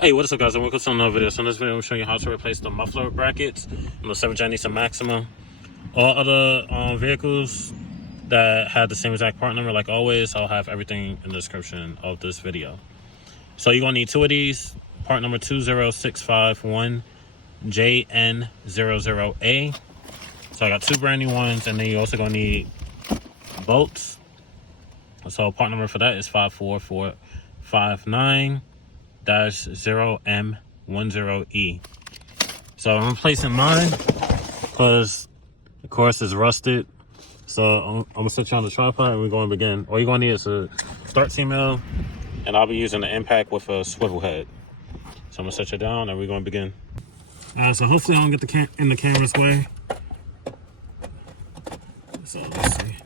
Hey, what's up, guys? And welcome to another video. So in this video, I'm showing you how to replace the muffler brackets on the 7th-gen Nissan Maxima. All other vehicles that had the same exact part number, like always, I'll have everything in the description of this video. So you're going to need two of these. Part number 20651JN00A. So I got two brand new ones, and then you're also going to need bolts. So part number for that is 54459-0M10E. So I'm replacing mine because the course is rusted. So I'm gonna set you on the tripod and we're going to begin. All you're gonna need is a start T-mill, and I'll be using the impact with a swivel head. So I'm gonna set you down and we're gonna begin. So hopefully I don't get in the camera's way. So let's see.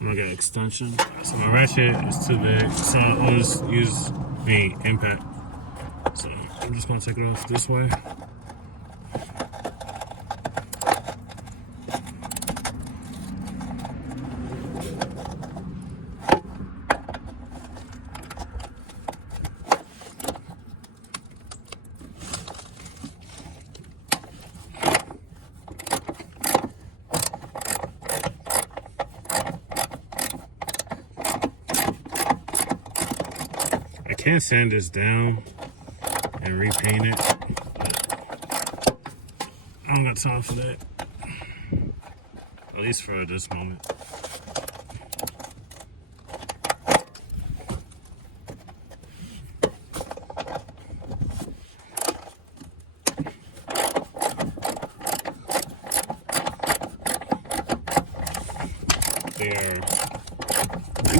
I'm gonna get an extension. So my ratchet is too big, so I'll just use the impact. So I'm just gonna take it off this way. I can sand this down and repaint it, but I don't got time for that, at least for this moment.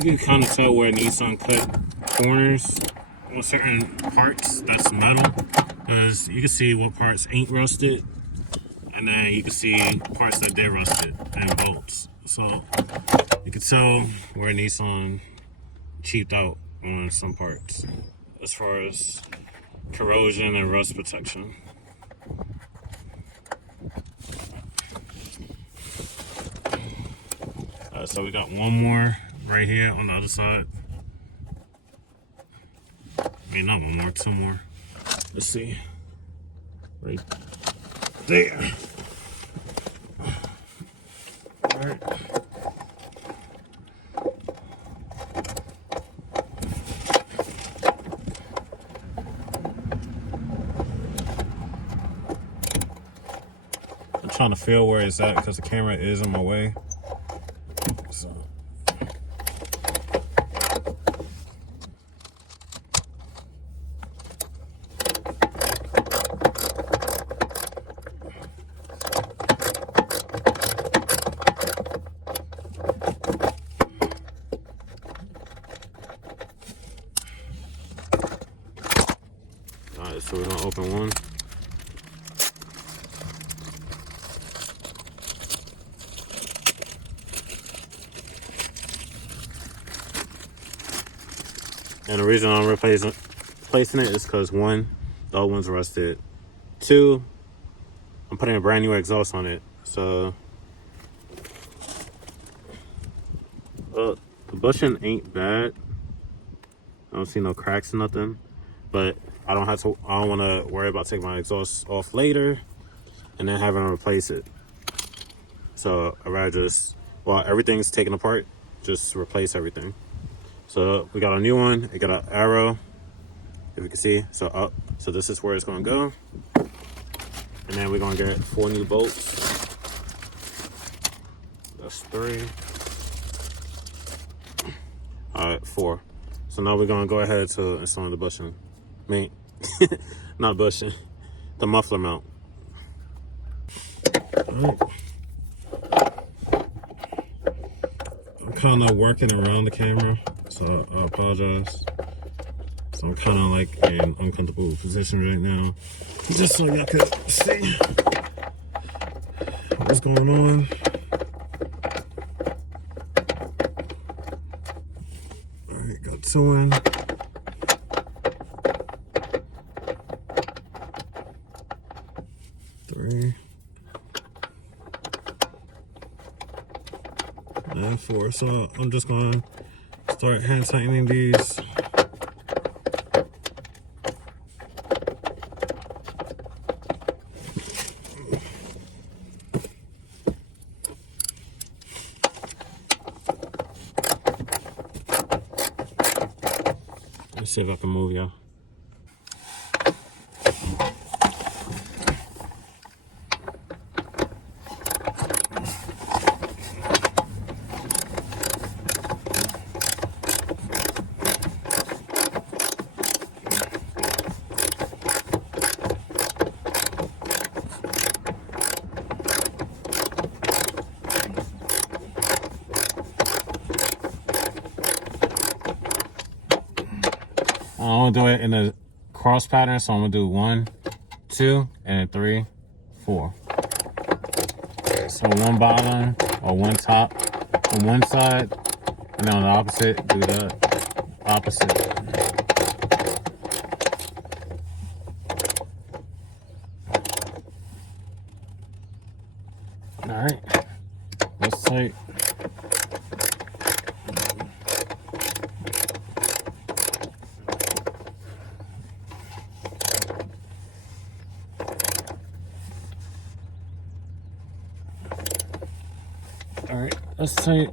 You can kind of tell where Nissan cut corners on certain parts that's metal, because you can see what parts ain't rusted, and then you can see parts that did rusted and bolts. So you can tell where Nissan cheaped out on some parts as far as corrosion and rust protection. So we got one more right here on the other side. I mean, not one more, two more. Let's see. Right there. All right. I'm trying to feel where it's at because the camera is in my way. So. Alright, so we're gonna open one. And the reason I'm replacing it is because one, the old one's rusted. Two, I'm putting a brand new exhaust on it. So the bushing ain't bad. I don't see no cracks or nothing. But I don't want to worry about taking my exhaust off later and then having to replace it. So I'd rather just, while everything's taken apart, just replace everything. So we got a new one. It got an arrow, if you can see. So up. So this is where it's going to go. And then we're going to get 4 new bolts. That's 3. All right, 4. So now we're going to go ahead to install the bushing. Not bushing. The muffler mount. All right. I'm kind of working around the camera, so I apologize. So I'm kind of like in an uncomfortable position right now, just so y'all could see what's going on. All right, got 2 in. And 4. So I'm just going to Start hand tightening these. Let's see if I can move y'all. I'm gonna do it in a cross pattern, so I'm gonna do 1, 2, and then 3, 4. So one bottom or one top on one side, and then on the opposite, do the opposite. All right, that's tight. All right, that's tight.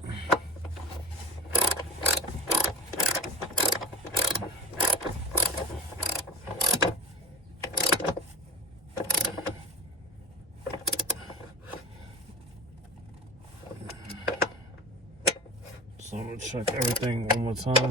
So I'm gonna check everything one more time.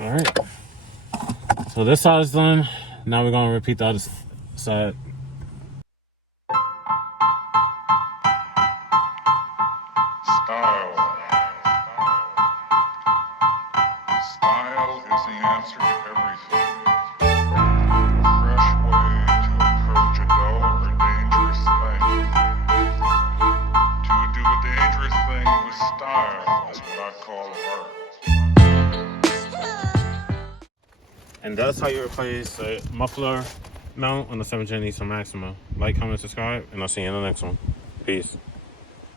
All right, so this side is done. Now we're gonna repeat the other side. Style is the answer to everything. A fresh way to approach a dull or dangerous thing. To do a dangerous thing with style is what I call art. And that's how you replace a muffler mount on the 7th gen Nissan Maxima. Like, comment, subscribe, and I'll see you in the next one. Peace.